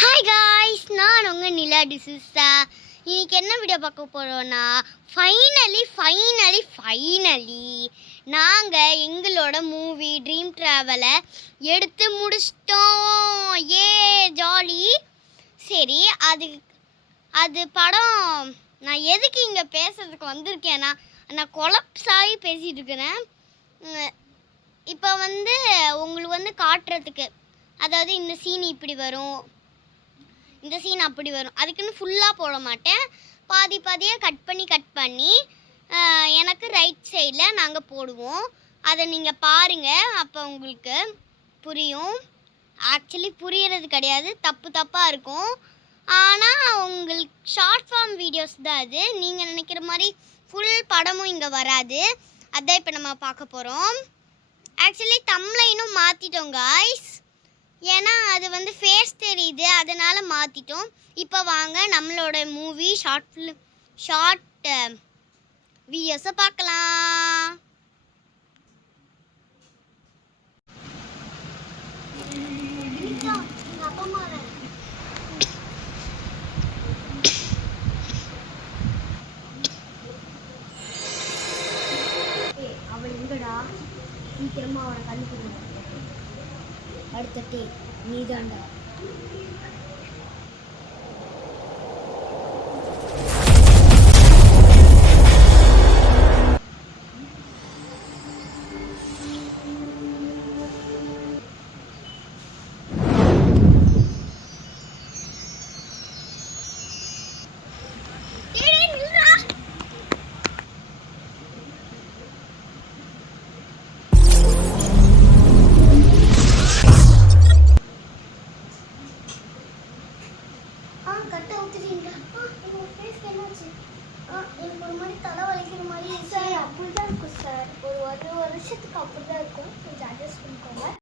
Hi guys, நான் உங்கள் நிலா டிசிஸா. இன்னைக்கு என்ன வீடியோ பார்க்க போகிறோன்னா, ஃபைனலி நாங்கள் எங்களோட மூவி ட்ரீம் ட்ராவலை எடுத்து முடிச்சிட்டோம். ஏ ஜாலி. சரி, அது படம் நான் எதுக்கு இங்கே பேசுறதுக்கு வந்திருக்கேன்னா, நான் கொலப்ஸாகி பேசிகிட்டு இருக்கிறேன். இப்போ உங்களுக்கு காட்டுறதுக்கு, அதாவது இந்த சீன் இப்படி வரும், இந்த சீன் அப்படி வரும். அதுக்குன்னு ஃபுல்லாக போட மாட்டேன், பாதியாக கட் பண்ணி எனக்கு ரைட் சைடில் நாங்கள் போடுவோம். அதை நீங்கள் பாருங்கள், அப்போ உங்களுக்கு புரியும். ஆக்சுவலி புரியறது கிடையாது, தப்பாக இருக்கும். ஆனால் உங்களுக்கு ஷார்ட் ஃபார்ம் வீடியோஸ் தான் அது. நீங்கள் நினைக்கிற மாதிரி ஃபுல் படமும் இங்கே வராது. அதான் இப்போ நம்ம பார்க்க போகிறோம். ஆக்சுவலி தம்ப்லைனும் மாற்றிட்டோம் காய்ஸ், ஏன்னா அது ஃபேஸ் தெரியுது, அதனால் மாற்றிட்டோம். இப்போ வாங்க நம்மளோட மூவி ஷார்ட் வீடியோஸை பார்க்கலாம். அவள் எங்கடா? சீக்கிரமாக அவனை கண்டுபிடிக்கணும். அடுத்த நீதாண்டா. கட்ட ஊத்துறீங்க. எனக்கு ஒரு மாதிரி தலை வலிக்கிற மாதிரி சார். அப்படிதான் இருக்கும் சார், ஒரு வருஷத்துக்கு அப்படிதான் இருக்கும். கொஞ்சம் அட்ஜஸ்ட் பண்ணிக்கோங்க.